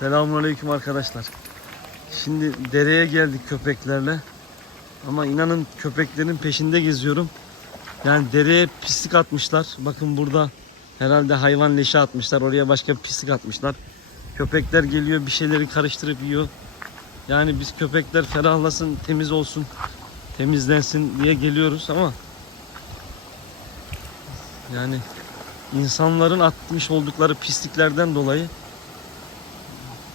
Selamünaleyküm arkadaşlar. Şimdi dereye geldik köpeklerle. Ama inanın köpeklerin peşinde geziyorum. Yani dereye pislik atmışlar. Bakın burada herhalde hayvan leşi atmışlar. Oraya başka pislik atmışlar. Köpekler geliyor bir şeyleri karıştırıp yiyor. Yani biz köpekler ferahlasın, temiz olsun, temizlensin diye geliyoruz ama yani insanların atmış oldukları pisliklerden dolayı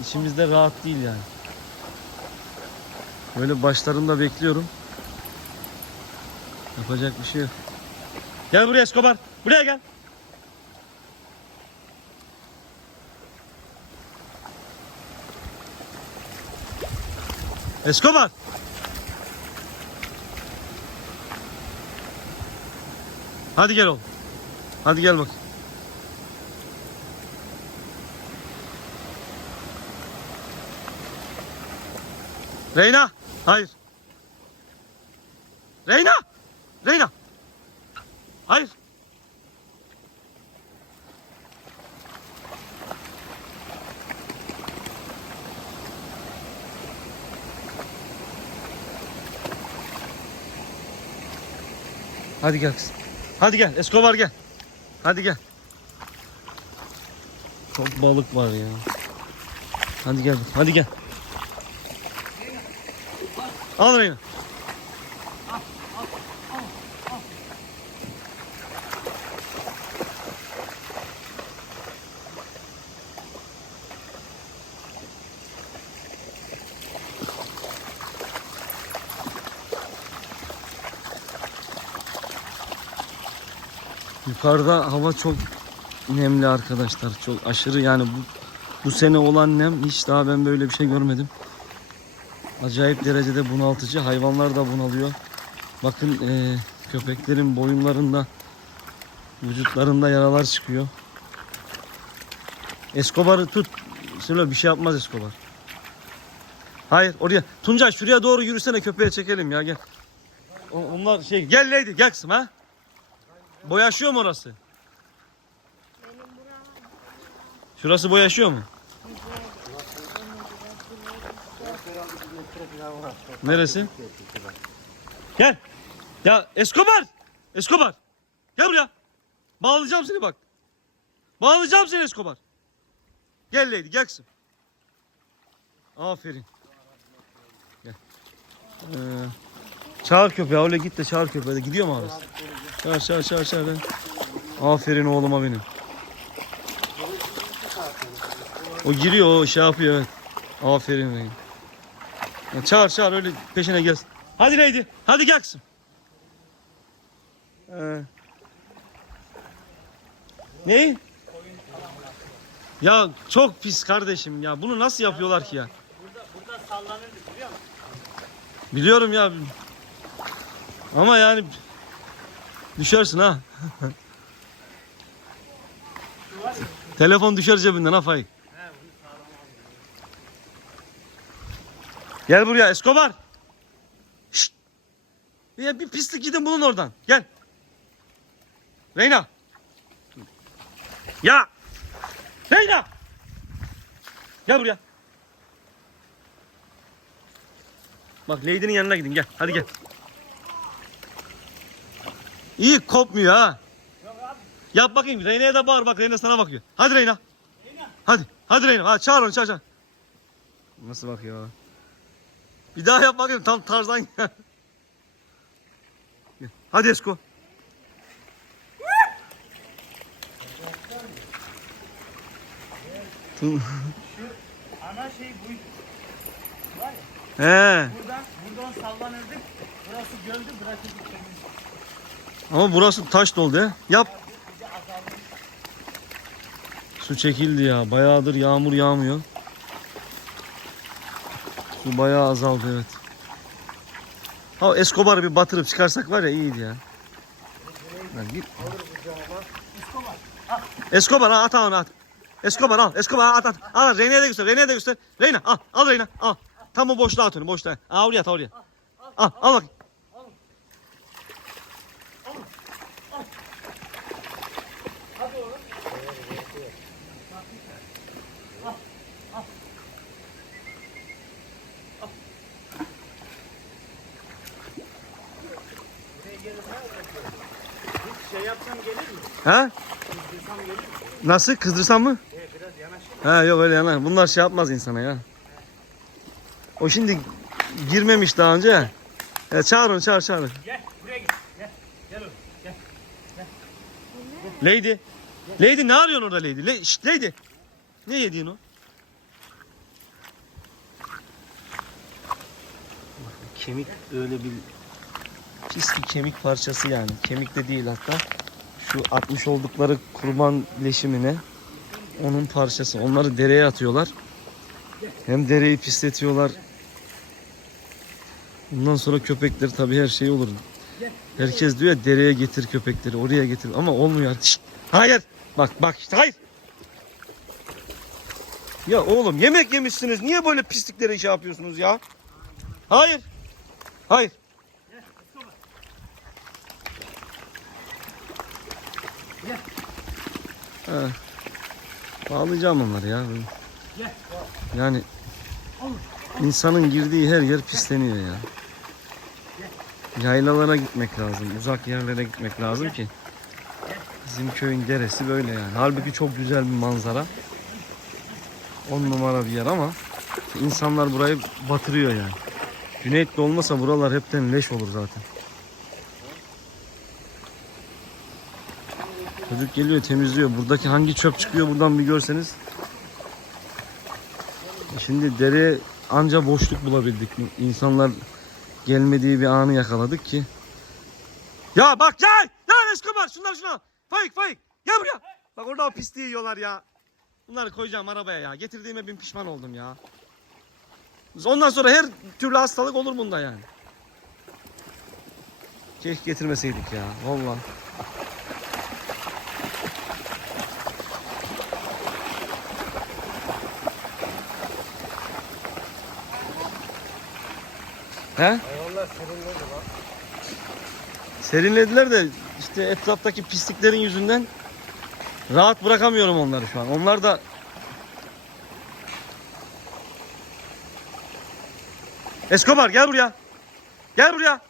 içimizde rahat değil yani. Böyle başlarında bekliyorum. Yapacak bir şey yok. Gel buraya Escobar. Buraya gel. Escobar. Hadi gel oğlum. Hadi gel bak. Reyna. Hayır. Reyna. Reyna. Hayır. Hadi gel kızım. Hadi gel. Escobar gel. Hadi gel. Çok balık var ya. Hadi gel. Hadi gel. Al Reyna. Yukarıda hava çok nemli arkadaşlar. Çok aşırı yani bu bu sene olan nem hiç daha ben böyle bir şey görmedim. Acayip derecede bunaltıcı. Hayvanlar da bunalıyor. Bakın eee, köpeklerin boyunlarında vücutlarında yaralar çıkıyor. Escobar'ı tut. Söyle bir şey yapmaz Escobar. Hayır oraya. Tuncay şuraya doğru yürüsene köpeğe çekelim ya gel. Onlar şey gel Lady gel kızım ha. Boyaşıyor mu orası? Şurası boyaşıyor mu? Neresi? Gel. Ya Escobar. Escobar. Gel buraya. Bağlayacağım seni bak. Bağlayacağım seni Escobar. Gel Lady gel kızım. Aferin. Gel. Ee, çağır köpeği öyle git de çağır köpeği gidiyor mu arası? Çağır çağır çağır çağır. lan. Aferin oğluma benim. O giriyor o şey yapıyor evet. Aferin benim. Çağır çağır öyle peşine gel. Hadi Lady. Hadi gel kızım. Ee, ne? Ya çok pis kardeşim ya. Bunu nasıl yapıyorlar ki ya? Burada sallanırdık biliyor musun? Biliyorum ya. Ama yani düşersin ha. Telefon düşer cebinden ha Faik. Gel buraya Escobar. Şşt. Ya bir pislik gidin bunun oradan. Gel. Reyna. Ya. Reyna. Gel buraya. Bak Lady'nin yanına gidin gel. Hadi gel. İyi kopmuyor ha. Yap bakayım. Reyna'ya da bağır bak. Reyna sana bakıyor. Hadi Reyna. Hadi. Hadi Reyna. Hadi çağır onu çağır çağır. Nasıl bakıyor? Bir daha yap bakayım. Tam tarzdan gel. Gel. Hadi Esko. Ana şey buydu. Var ya He. buradan, buradan sallanırdık. Burası göldü bırakırdık. Ama burası taş doldu ya. Yap. Su çekildi ya. Bayağıdır yağmur yağmıyor. Su bayağı azaldı evet. Ha Escobar'ı bir batırıp çıkarsak var ya iyiydi ya. Lan git. Escobar al at onu at. Escobar al. Escobar at at. Al Reyna'ya de göster. Reyna'ya de göster. Reyna al. Al Reyna al. Tam o boşluğa at onu boşluğa. Al oraya at oraya. Al al bak. Ha? Nasıl? Kızdırsam mı? Evet biraz yanaş. Ha yok öyle yana. Bunlar şey yapmaz insana ya. O şimdi girmemiş daha önce. Ya çağır onu çağır çağır. Gel buraya gel. Gel. Gel oğlum. Gel. Lady. Lady ne arıyorsun orada Lady? Le Şşt, Lady. Ne yediğin o? Kemik öyle bir pis bir kemik parçası yani. Kemik de değil hatta. Şu atmış oldukları kurban leşimine onun parçası. Onları dereye atıyorlar. Hem dereyi pisletiyorlar. Bundan sonra köpekleri tabii her şey olur. Herkes diyor ya dereye getir köpekleri, oraya getir. Ama olmuyor. Şşt, hayır. Bak bak işte hayır. Ya oğlum yemek yemişsiniz. Niye böyle pislikleri şey yapıyorsunuz ya? Hayır. Hayır. Bağlayacağım onları ya. Yani insanın girdiği her yer pisleniyor ya. Yaylalara gitmek lazım. Uzak yerlere gitmek lazım ki. Bizim köyün deresi böyle yani. Halbuki çok güzel bir manzara. On numara bir yer ama insanlar burayı batırıyor yani. Cüneyt'te olmasa buralar hepten leş olur zaten. Çocuk geliyor temizliyor. Buradaki hangi çöp çıkıyor buradan bir görseniz. Şimdi dere anca boşluk bulabildik. İnsanlar gelmediği bir anı yakaladık ki. Ya bak gel! Ya Escobar şunlar şuna! Faik Faik! Gel buraya! Bak orada o pisliği yiyorlar ya. Bunları koyacağım arabaya ya. Getirdiğime bin pişman oldum ya. Ondan sonra her türlü hastalık olur bunda yani. Keşke getirmeseydik ya. Vallahi. He? Eyvallah serinledi lan. Serinlediler de işte etraftaki pisliklerin yüzünden rahat bırakamıyorum onları şu an. Onlar da Escobar gel buraya. Gel buraya.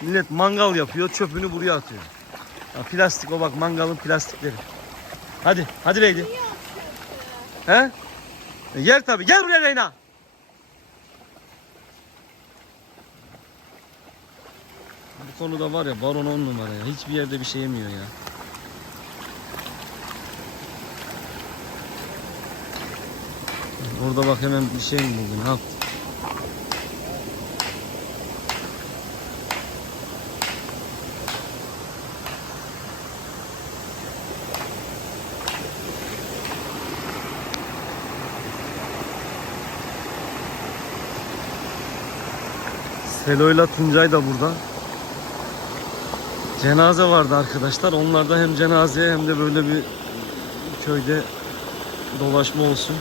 Millet mangal yapıyor, çöpünü buraya atıyor. Ya plastik o bak mangalın plastikleri. Hadi, hadi Leydi. He? Yer tabii. Gel buraya Reyna. Bu konuda var ya baron on numara ya. Hiçbir yerde bir şey yemiyor ya. Orada bak hemen bir şey mi buldun? Ha. Selo'yla Tuncay da burada. Cenaze vardı arkadaşlar. Onlar da hem cenazeye hem de böyle bir köyde dolaşma olsun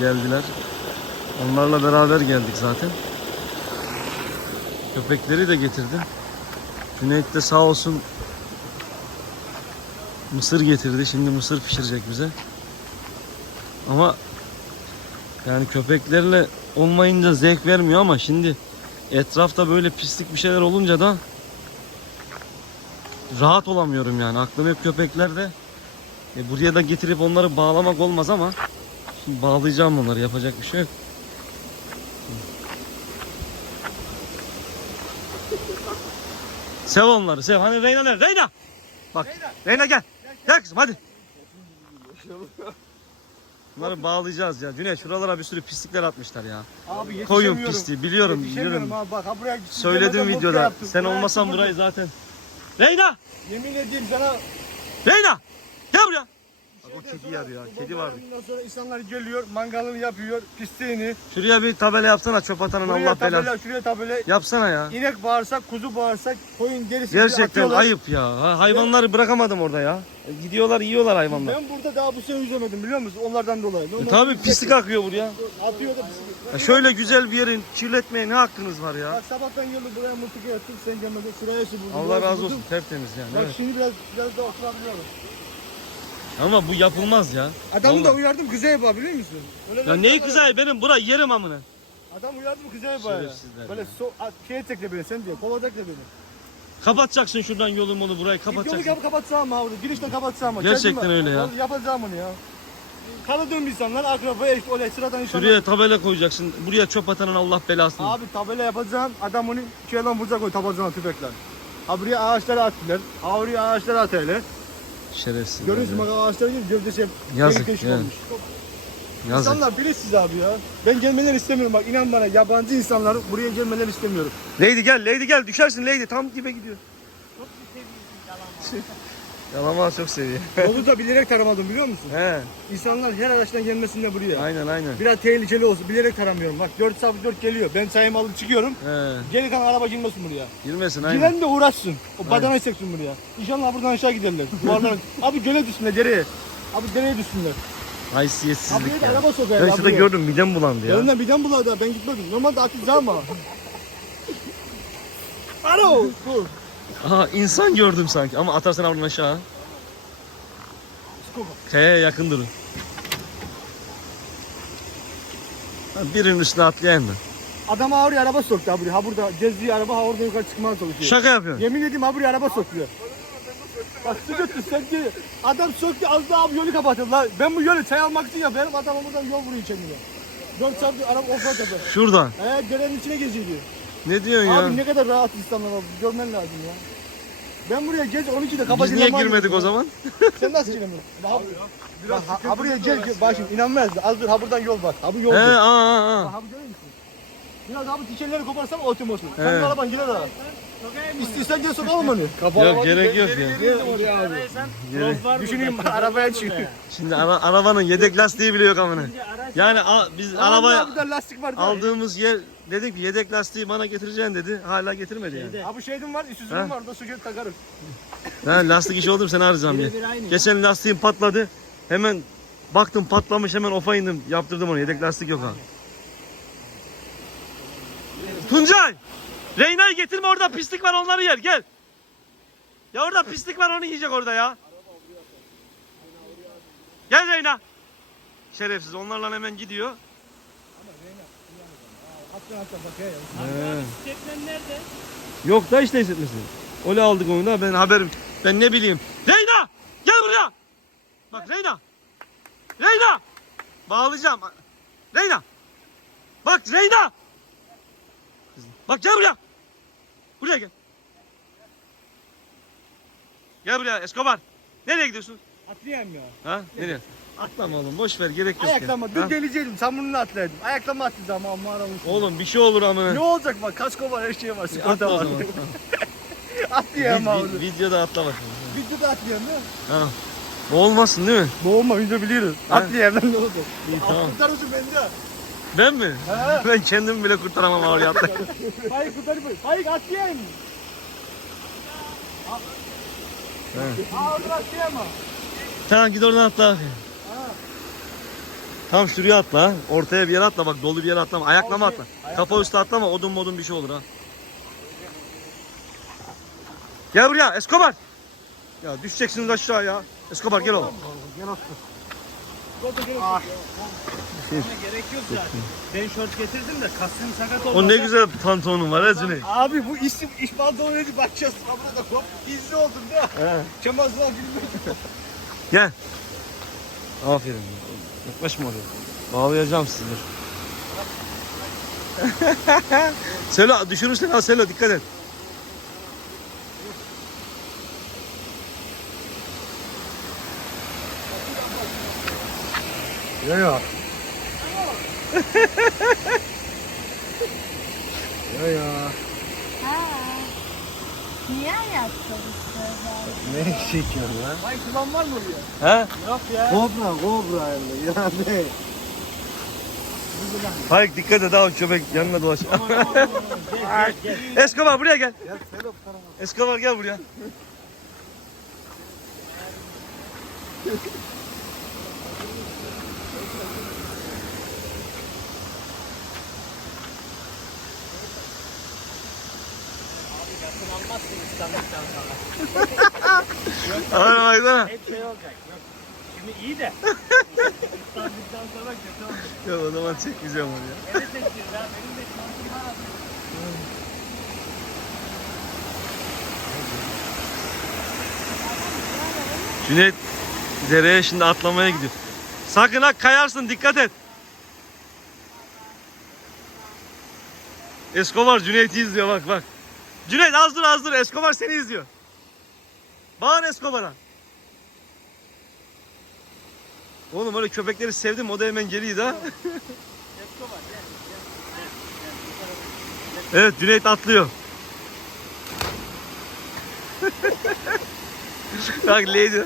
geldiler. Onlarla beraber geldik zaten. Köpekleri de getirdim. Cüneyt de sağ olsun mısır getirdi. Şimdi mısır pişirecek bize. Ama yani köpeklerle olmayınca zevk vermiyor ama şimdi etrafta böyle pislik bir şeyler olunca da rahat olamıyorum yani. Aklım hep köpeklerde. E buraya da getirip onları bağlamak olmaz ama şimdi bağlayacağım onları. Yapacak bir şey yok. Sev onları sev. Hani Reyna nerede? Reyna! Bak Reyna gel. Gel kızım hadi. Bunları bağlayacağız ya. Cüneyt şuralara bir sürü pislikler atmışlar ya. Abi Koyun pisliği biliyorum biliyorum. abi bak ha. Söyledim videoda. yaptım. Sen olmasan burayı zaten. Reyna! Yemin edeyim sana. Reyna! Gel buraya. Bak o kedi sonra, arıyor. bu Kedi vardı. Ondan sonra insanlar geliyor, mangalını yapıyor, pisliğini. Şuraya bir tabela yapsana çöp atanın Şuraya Allah belanı. tabela, şuraya tabela. Yapsana ya. İnek bağırsak, kuzu bağırsak, koyun derisi Gerçekten atıyorlar. ayıp ya. Ha, Hayvanları bırakamadım orada ya. Gidiyorlar yiyorlar hayvanlar. Ben burada daha bu sene yüzemedim biliyor musun? Onlardan dolayı. E, tabii pislik akıyor buraya. Atıyor da pislik. Ya şöyle güzel bir yerin kirletmeye ne hakkınız var ya? Bak sabahtan geldim buraya mırtıka yattım. Sen gelmedin. Şuraya şu buldum. Allah razı olsun tertemiz yani. Bak evet. şimdi biraz biraz daha oturabiliyorum. Ama bu yapılmaz ya. Adamı da Vallahi. uyardım kıza yapar biliyor musun? Öyle Ya neyi kızay benim bura yerim amına. Adam uyardım kıza yapar ya. Şerefsizler Böyle so, şey edecek de beni sen diyor. Kovacak da beni. Kapatacaksın şuradan yolu molu burayı Yolu kapatacaksın. kapı kapatsam abi. Girişte kapatsam abi. Gerçekten Kendim- öyle ya. Yapacağım onu ya. Tanıdığım insanlar, akraba, eş, öyle sıradan insanlar. Şuraya tabela koyacaksın. Buraya çöp atanın Allah belasını. Abi tabela yapacağım. Adam onu şeyden vuracak o tabancana tüfekler. Ha buraya ağaçları attılar. Ha oraya ağaçları at öyle. Şerefsiz. Görüyorsun bak ağaçlar gibi gövdesi hep Yazık, yani. olmuş. Yazık. İnsanlar bilinçsiz abi ya. Ben gelmelerini istemiyorum bak inan bana yabancı insanlar buraya gelmelerini istemiyorum. Lady gel, Lady gel. Düşersin Lady. Tam dibe gidiyor. Yalamağı çok seviyor. Yolu da bilerek taramadım biliyor musun? He. İnsanlar her araçtan gelmesinler buraya. Aynen aynen. Biraz tehlikeli olsun bilerek taramıyorum. Bak 4 saat 4 geliyor. Ben sayımı alıp çıkıyorum. He. Geri kalan araba girmesin buraya. Girmesin aynen. Giren de uğraşsın. O badana çeksin buraya. İnşallah buradan aşağı giderler. Duvarlara. abi göle düşsünler dereye. Abi dereye düşsünler. Haysiyetsizlik ya. araba sokuyor. Ben ya şurada gördüm midem bulandı ya. Yanından birden buladı ben gitmedim. Normalde atacağım ama. Alo. Dur. Aha insan gördüm sanki ama atarsan oradan aşağı. Kayaya yakın durun. Ha, Birinin üstüne atlayayım da. Adam ha oraya araba soktu ha buraya. Ha burada gezdiği araba ha orada yukarı çıkmaya çalışıyor. Şaka yapıyorsun. Yemin ediyorum ha buraya araba sokuyor. Bak su götür sen geri. Adam soktu az daha abi yolu kapatıyor lan. Ben bu yolu çay almak için ya. Benim adamım buradan yol vuruyor kendine. Dört çarptı araba ofa tabi. Şuradan. He derenin içine geziyor. Ne diyorsun ya? Abi ne kadar rahat insanlar var. Görmen lazım ya. Ben buraya gece 12'de Biz kapatacağım. niye girmedik o zaman? Sen nasıl giremiyorsun? Bak, bak, ha, ha buraya gel, gel. Bak şimdi inanmaz. Az dur ha buradan yol bak. Ha bu yol. He aa aa. aa. ha bu görüyor musun? Biraz abi dikenleri koparsam otomotor. Sen araban girer ha. İstiyorsan gel sokalım onu. Kapağı Yok gerek yok ya. Düşüneyim arabaya çık. Şimdi ara- arabanın yedek lastiği bile yok amına. Yani a- biz Arabaya lastik var. aldığımız yer dedik ki yedek lastiği bana getireceksin dedi. Hala getirmedi yani. Bu şeydim var, üstüzüm var. Orada söküp takarım. Ha, lastik işi oldu mu seni arayacağım ya. Geçen lastiğim patladı. Hemen baktım patlamış hemen ofa indim. Yaptırdım onu. Yedek lastik yok ha. Tuncay! Reyna'yı getirme orada pislik var onları yer gel. Ya orada pislik var onu yiyecek orada ya. Gel Reyna. Şerefsiz onlarla hemen gidiyor. Bisikletler nerede? Yok da işte hissetmesin. Öyle aldık onu da ben haberim. Ben ne bileyim. Reyna! Gel buraya! Bak Reyna! Reyna! Bağlayacağım. Reyna! Bak Reyna! Bak gel buraya! Buraya gel. Gel buraya Escobar. Nereye gidiyorsun? Atlayayım ya. Ha? Nereye? Atlama oğlum boş ver gerek yok ya. Ayaklanma. Ha? Dün geleceğim. Sen bununla atlaydım. Ayaklanma atlayacağım ama aramın. Oğlum bir şey olur ama. Ne olacak bak kasko var her şey var. Sigorta var. Atlayayım abi. vid- videoda atla bak. Videoda atlayayım değil mi? Ha. Olmasın değil mi? Boğulma video biliyoruz. Ha. Atlayayım lan ne olacak? İyi tamam. Beni de? Ben mi? He. Ben kendimi bile kurtaramam oraya atla. Hayır kurtarayım. Hayır atlayayım. Aa orada atlayayım ha. tamam git oradan atla. Tam şuraya atla. ha. Ortaya bir yere atla bak dolu bir yere atlama. Ayaklama atla. Kafa üstü atlama odun modun bir şey olur ha. Gel buraya Escobar. Ya düşeceksiniz aşağı ya. Escobar gel oğlum. Gerek yok zaten. Ben şort getirdim de kasım sakat olmasa. O ne güzel pantolonun var ha Cüneyt. Abi bu isim iş bandoluydu bakacağız. Abla da kop. Gizli oldum değil mi? He. Çamazlar bilmiyorum. Gel. Aferin. Yaklaşma oraya. Bağlayacağım sizi. Selo düşürürsen ha Selo dikkat et. Ya ya. ya ya. Ha. Niye böyle? Ne çekiyorsun lan? Vay kulağın var mı oraya? He? Yok ya. Kobra, kobra yani. Yani. Hayır dikkat et ha köpek yanına dolaş. Gel gel gel. Escobar buraya gel. Ya sen o tarafa. Escobar gel buraya. Almazsın almazsın İstanbul'dan sonra. Aynen. Hep şey olacak. Yok. Şimdi iyi de. İstanbul'dan sonra kötü olacak. Ya o zaman çekmeyeceğim onu ya. Evet çekeceğiz ya. Benim de şansım var. Cüneyt dereye şimdi atlamaya gidiyor. Sakın ha kayarsın dikkat et. Escobar Cüneyt'i izliyor bak bak. Cüneyt az dur az dur Escobar seni izliyor. Bağır Escobar'a. Oğlum öyle köpekleri sevdim o da hemen geliydi ha. evet Cüneyt atlıyor. Bak Lady.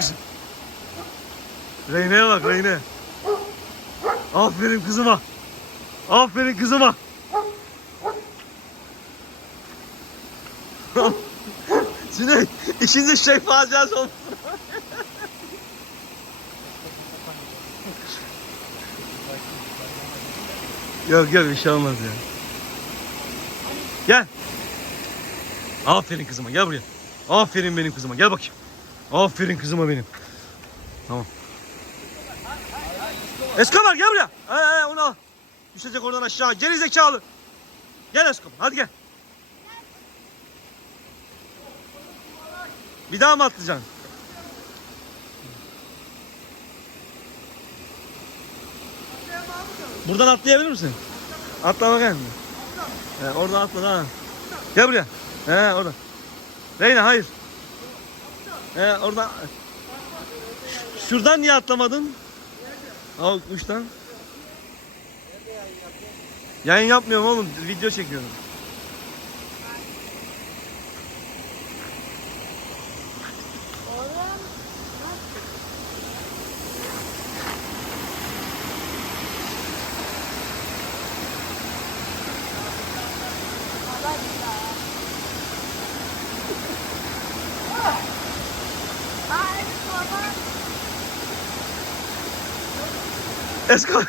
Baksın? Reyne'ye bak Reyne. Aferin kızıma. Aferin kızıma. Cüneyt işinde şey faciası oldu. yok yok bir şey olmaz ya. Gel. Aferin kızıma gel buraya. Aferin benim kızıma gel bakayım. Aferin kızıma benim. Tamam. Escobar gel buraya. Ee, onu al. Düşecek oradan aşağı. Geri zekalı. Gel Escobar hadi gel. Bir daha mı atlayacaksın? Buradan atlayabilir misin? Atla bakayım. He, oradan atla ha. Gel buraya. He oradan. Reyna hayır. He oradan. Ş- Şuradan niye atlamadın? Al uçtan. Yayın yapmıyorum oğlum. Video çekiyorum. Escobar.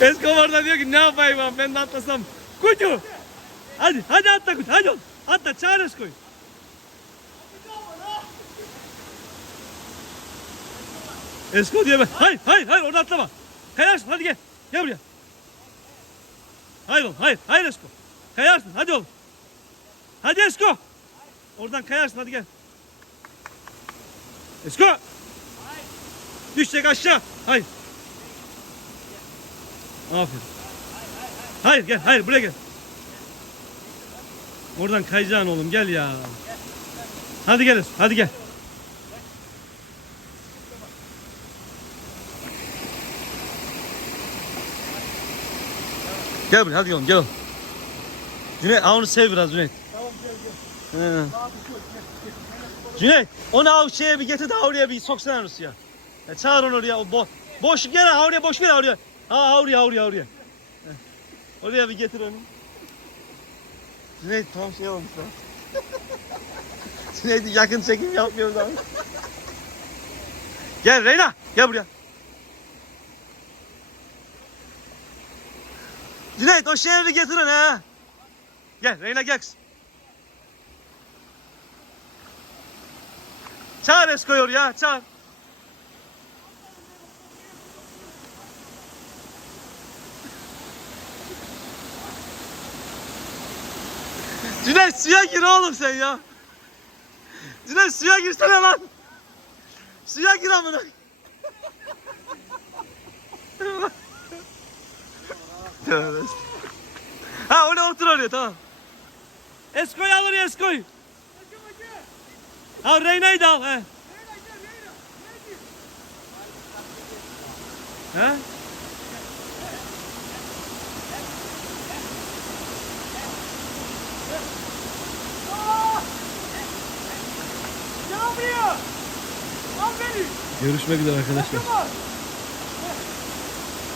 Escobar da diyor ki ne yapayım abi ben de atlasam. Kucu. Hadi hadi atla kucu hadi oğlum. Atla çağır Esko'yu. Esko diyor ben. Hayır hayır hayır orada atlama. Kayarsın hadi gel. Gel buraya. Hayır oğlum hayır hayır Esko. Kayarsın hadi oğlum. Hadi Esko. Oradan kayarsın hadi gel. Esko. Düşecek aşağı. Hayır. Aferin. Hayır gel hayır buraya gel. Oradan kayacaksın oğlum gel ya. Hadi gel hadi gel. Gel buraya hadi oğlum gel oğlum. Cüneyt onu sev biraz Cüneyt. Tamam gel gel. He. Cüneyt onu av şeye bir getir de oraya bir soksana Rusya. Ya çağır onu oraya. O bo boş gel oraya boş ver oraya. Ha oraya oraya. Heh. Oraya bir getir onu. Cüneyt tam şey olmuş lan. Cüneyt yakın çekim yapmıyoruz abi. gel Reyna gel buraya. Cüneyt o şehri getirin ha. Gel Reyna gel kızım. Çağır Esko'yu oraya çağır. Cüneyt suya gir oğlum sen ya. Cüneyt suya girsene lan. Suya gir amına. Ha oraya otur oraya tamam. Esko'yu al oraya Esko'yu. Al Reyna'yı da al. He. He? Buraya. Al beni. Görüşmek üzere arkadaşlar. Var.